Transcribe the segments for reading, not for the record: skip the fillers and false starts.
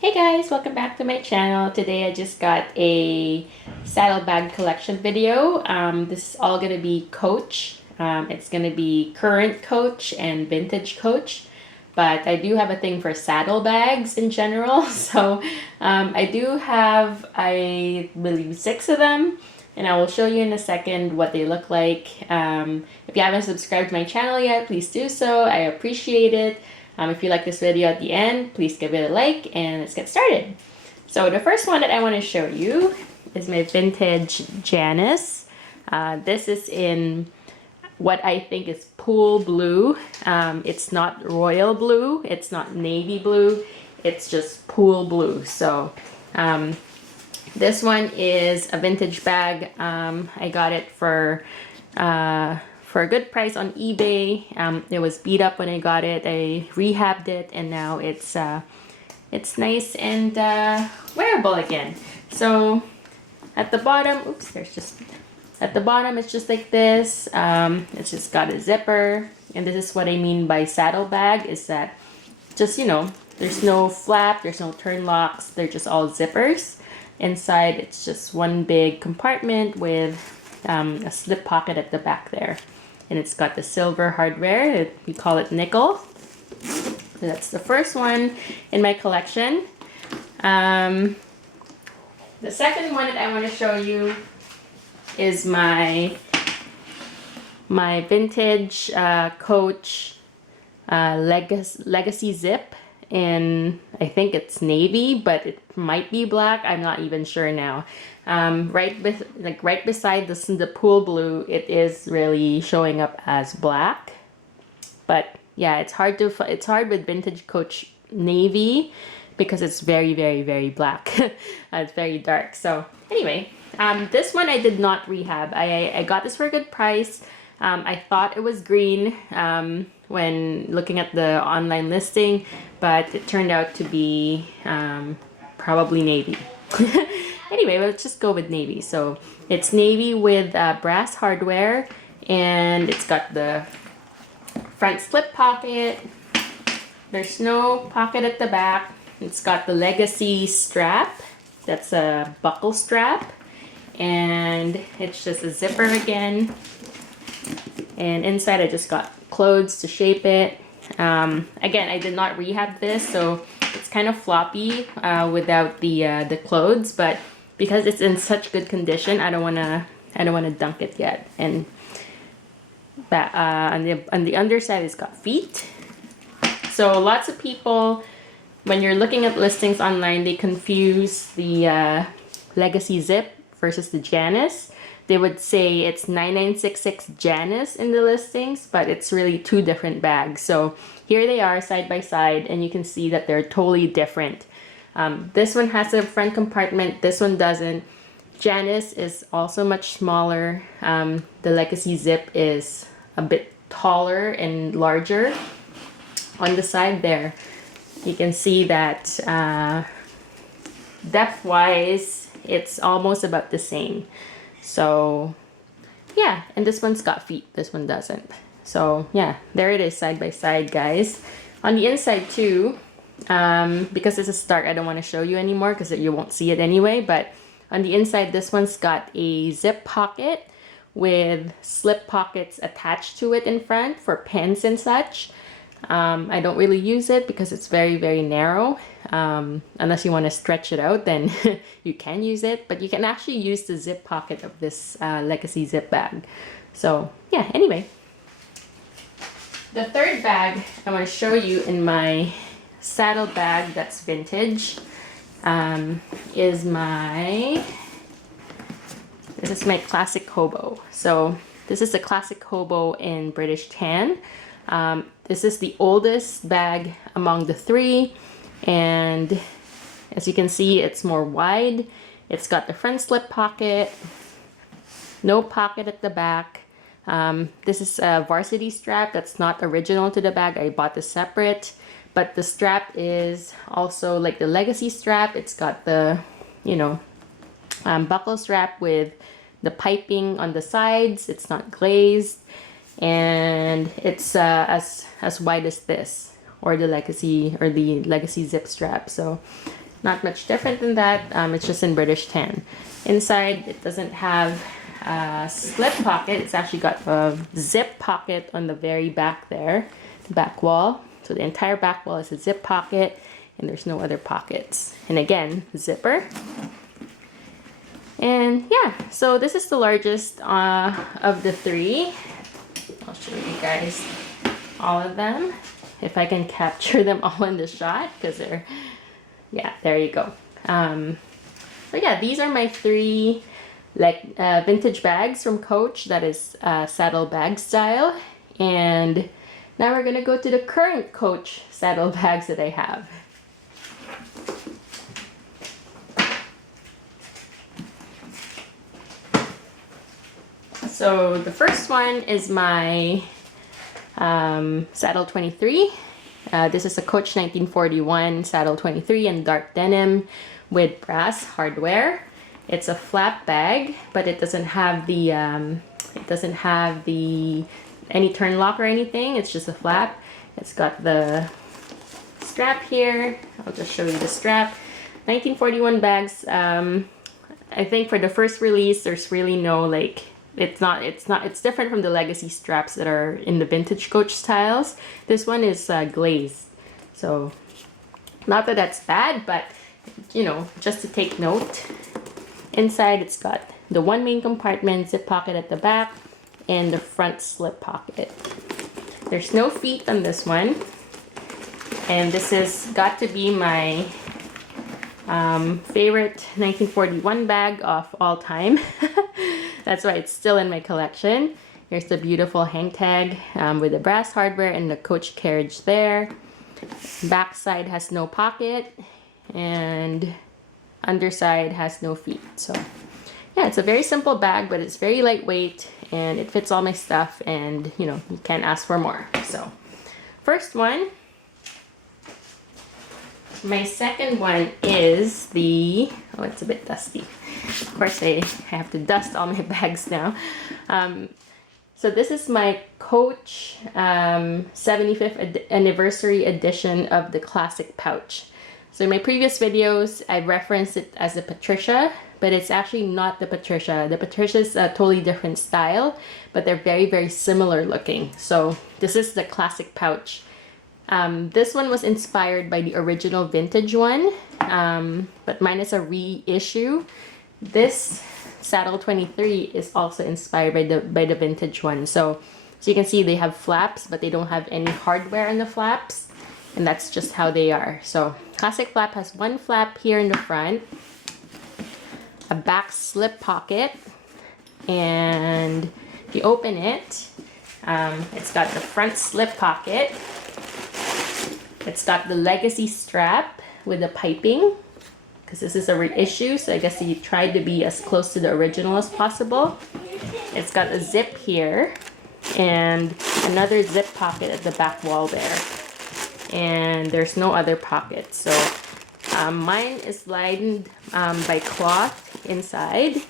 Hey guys, welcome back to my channel. Today I just got a saddlebag collection video. This is all going to be Coach. It's going to be current Coach and vintage Coach. But I do have a thing for saddlebags in general. So I do have, I believe, 6 of them. And I will show you in a second what they look like. If you haven't subscribed to my channel yet, please do so. I appreciate it. If you like this video at the end, please give it a like and let's get started. So the first one that I want to show you is my vintage Janice. This is in what I think is pool blue. It's not royal blue, it's not navy blue, it's just pool blue. So this one is a vintage bag. I got it for a good price on eBay. It was beat up when I got it. I rehabbed it and now it's nice and wearable again. So at the bottom, at the bottom it's just like this. It's just got a zipper, and this is what I mean by saddlebag, is that just, you know, there's no flap, there's no turn locks, they're just all zippers. Inside it's just one big compartment with a slip pocket at the back there. And it's got the silver hardware. We call it nickel. So that's the first one in my collection. The second one that I want to show you is my vintage Coach Legacy Zip. And I think it's navy, but it might be black. I'm not even sure now. Right beside the pool blue, it is really showing up as black. But yeah, it's hard with vintage Coach navy because it's very, very, very black. It's very dark. So anyway, this one I did not rehab. I got this for a good price. I thought it was green when looking at the online listing, but it turned out to be probably navy. Anyway, let's just go with navy. So it's navy with brass hardware, and it's got the front slip pocket. There's no pocket at the back. It's got the Legacy strap. That's a buckle strap, and it's just a zipper again. And inside I just got clothes to shape it. Again, I did not rehab this, so it's kind of floppy without the clothes, but because it's in such good condition, I don't wanna dunk it yet. And on the underside, it's got feet. So lots of people, when you're looking at listings online, they confuse the Legacy Zip versus the Janice. They would say it's 9966 Janice in the listings, but it's really 2 different bags. So here they are side by side, and you can see that they're totally different. This one has a front compartment, this one doesn't. Janice is also much smaller. The Legacy Zip is a bit taller and larger. On the side there, you can see that depth-wise, it's almost about the same. So yeah, and this one's got feet, this one doesn't. So yeah, there it is side by side, guys. On the inside too, because this is dark, I don't want to show you anymore because you won't see it anyway, but on the inside, this one's got a zip pocket with slip pockets attached to it in front for pens and such. I don't really use it because it's very, very narrow. Unless you want to stretch it out, then you can use it, but you can actually use the zip pocket of this Legacy Zip bag. So yeah, anyway. The third bag I want to show you in my saddle bag that's vintage is this is my classic hobo. So this is a classic hobo in British tan. This is the oldest bag among the 3, and as you can see, it's more wide. It's got the front slip pocket, no pocket at the back. This is a varsity strap that's not original to the bag. I bought this separate, but the strap is also like the Legacy strap. It's got the, you know, buckle strap with the piping on the sides. It's not glazed, and it's as wide as this, or the Legacy Zip strap. So Not much different than that. It's just in British tan. Inside, it doesn't have a slip pocket. It's actually got a zip pocket on the very back there, the back wall. So the entire back wall is a zip pocket, and there's no other pockets. And again, zipper. And yeah, so this is the largest of the three. I'll show you guys all of them, if I can capture them all in the shot, because they're, yeah, there you go. But yeah, these are my three vintage bags from Coach. That is saddle bag style. And now we're gonna go to the current Coach saddle bags that I have. So the first one is my Saddle 23. This is a Coach 1941 Saddle 23 in dark denim with brass hardware. It's a flap bag, but it doesn't have the any turn lock or anything. It's just a flap. It's got the strap here. I'll just show you the strap. 1941 bags. I think for the first release, there's really no like. It's different from the legacy straps that are in the vintage Coach styles. This one is glazed, so not that that's bad, but you know, just to take note. Inside, it's got the one main compartment, zip pocket at the back, and the front slip pocket. There's no feet on this one, and this has got to be my favorite 1941 bag of all time. That's why it's still in my collection. Here's the beautiful hang tag with the brass hardware and the Coach carriage there. Back side has no pocket, and underside has no feet. So yeah, it's a very simple bag, but it's very lightweight and it fits all my stuff, and you know, you can't ask for more. So first one. My second one is the, oh, it's a bit dusty. Of course, I have to dust all my bags now. So this is my Coach 75th anniversary edition of the classic pouch. So in my previous videos, I referenced it as the Patricia, but it's actually not the Patricia. The Patricia is a totally different style, but they're very, very similar looking. So this is the classic pouch. This one was inspired by the original vintage one, but mine is a reissue. This Saddle 23 is also inspired by the vintage one. So you can see they have flaps, but they don't have any hardware on the flaps, and that's just how they are. So classic flap has one flap here in the front, a back slip pocket, and if you open it, it's got the front slip pocket. It's got the legacy strap with the piping, because this is a reissue, so I guess he tried to be as close to the original as possible. It's got a zip here and another zip pocket at the back wall there. And there's no other pockets. So mine is lined by cloth inside,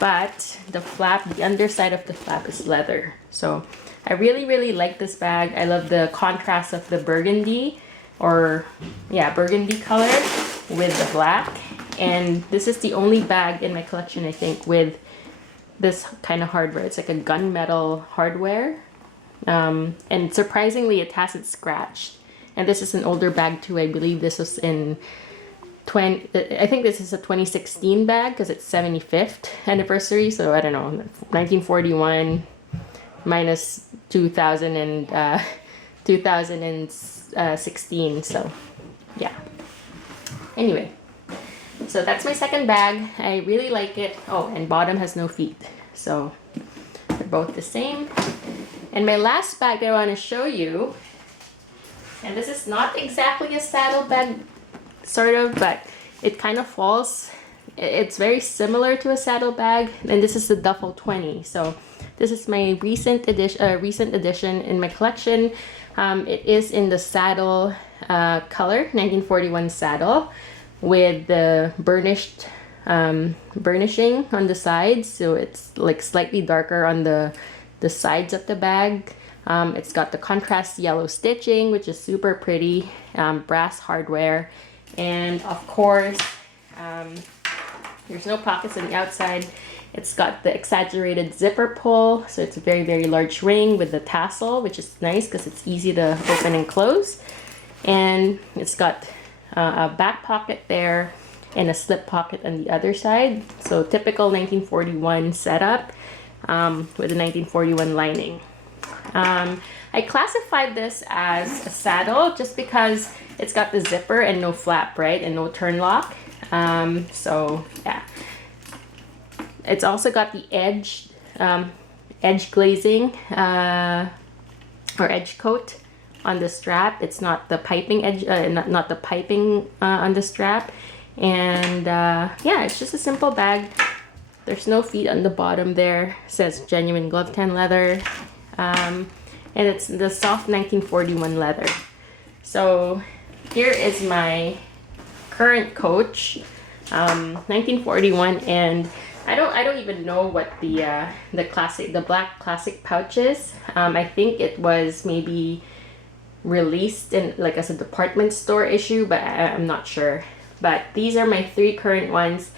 but the flap, the underside of the flap is leather. So I really, really like this bag. I love the contrast of the burgundy, or yeah, burgundy color with the black. And this is the only bag in my collection, I think, with this kind of hardware. It's like a gunmetal hardware. And surprisingly, it hasn't scratched. And this is an older bag too. I believe this was in I think this is a 2016 bag because it's 75th anniversary. So I don't know, 1941 minus 2016. So yeah. Anyway, so that's my second bag. I really like it. Oh, and bottom has no feet. So they're both the same. And my last bag that I want to show you, and this is not exactly a saddle bag, sort of, but it kind of falls. It's very similar to a saddle bag, and this is the Duffel 20. So this is my recent addition in my collection. It is in the saddle color, 1941 saddle, with the burnished burnishing on the sides. So it's like slightly darker on the sides of the bag. It's got the contrast yellow stitching, which is super pretty, brass hardware, And of course, there's no pockets on the outside. It's got the exaggerated zipper pull, so it's a very, very large ring with the tassel, which is nice because it's easy to open and close. And it's got a back pocket there and a slip pocket on the other side. So typical 1941 setup with a 1941 lining. I classified this as a saddle just because it's got the zipper and no flap, right? And no turn lock. So yeah. It's also got the edge glazing or edge coat on the strap. It's not the piping edge, not the piping on the strap. And yeah, it's just a simple bag. There's no feet on the bottom there. It says genuine glove tan leather. And it's the soft 1941 leather. So here is my current Coach, 1941, and I don't even know what the black classic pouch is. I think it was maybe released in like as a department store issue, but I'm not sure. But these are my 3 current ones.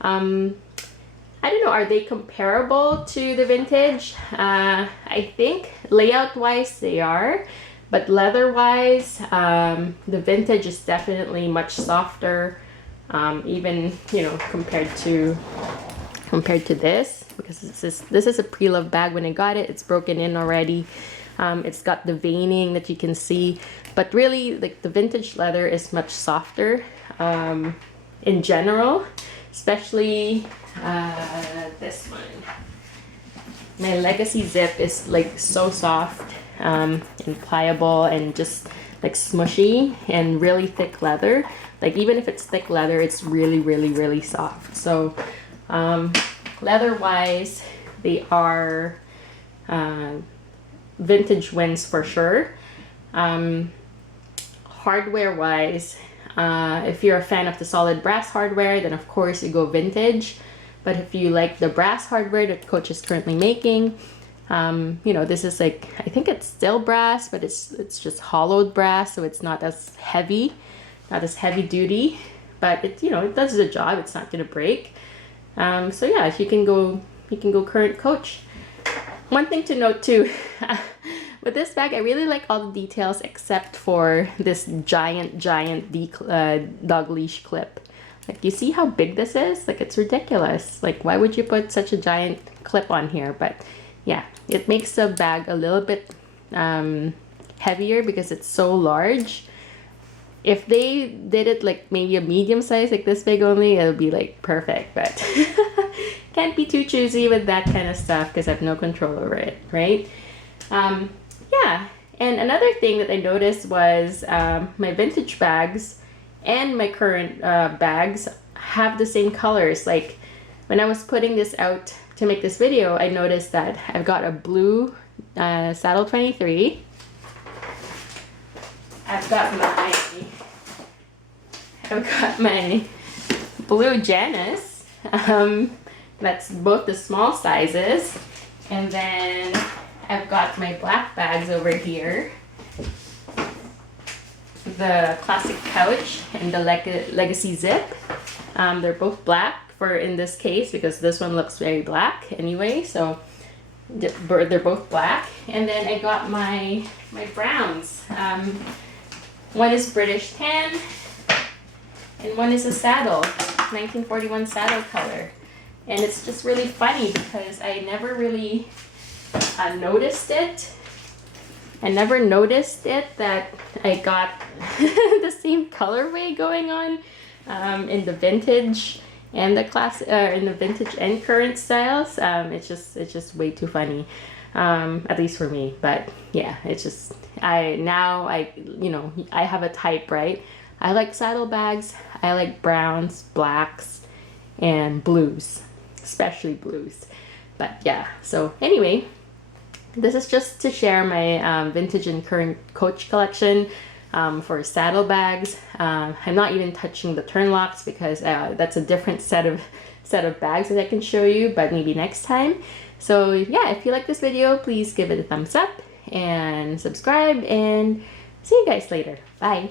I don't know, are they comparable to the vintage? I think layout wise they are, but leather wise the vintage is definitely much softer, even, you know, compared to this, because this is a pre-loved bag. When I got it, it's broken in already. It's got the veining that you can see, but really like the vintage leather is much softer in general, especially this one. My Legacy Zip is like so soft and pliable and just like smushy and really thick leather. Like even if it's thick leather, it's really, really, really soft. So leather wise, they are vintage wins for sure. Hardware wise, if you're a fan of the solid brass hardware, then of course you go vintage. But if you like the brass hardware that Coach is currently making, you know, this is like, I think it's still brass, but it's just hollowed brass, so it's not as heavy, not as heavy duty, but it, you know, it does the job. It's not gonna break. So yeah, if you can go current Coach. One thing to note too, with this bag, I really like all the details except for this giant dog leash clip. Like, you see how big this is? Like, it's ridiculous. Like, why would you put such a giant clip on here? But yeah, it makes the bag a little bit heavier because it's so large. If they did it like maybe a medium size, like this big only, it'll be like perfect. But can't be too choosy with that kind of stuff because I have no control over it, right? Yeah, and another thing that I noticed was my vintage bags and my current bags have the same colors. Like when I was putting this out to make this video, I noticed that I've got a blue Saddle 23. I've got my blue Janus. That's both the small sizes. And then I've got my black bags over here. The classic pouch and the Legacy Zip. They're both black for in this case because this one looks very black anyway, so they're both black. And then I got my browns. One is British tan and one is a saddle, 1941 saddle color. And it's just really funny because I never really noticed it. I never noticed it that I got the same colorway going on in the vintage and the in the vintage and current styles. It's just way too funny, at least for me. But yeah, it's just I you know, I have a type, right? I like saddlebags. I like browns, blacks, and blues, especially blues. But yeah, so anyway. This is just to share my vintage and current Coach collection for saddlebags. I'm not even touching the turn locks because that's a different set of bags that I can show you, but maybe next time. So yeah, if you like this video, please give it a thumbs up and subscribe, and see you guys later. Bye.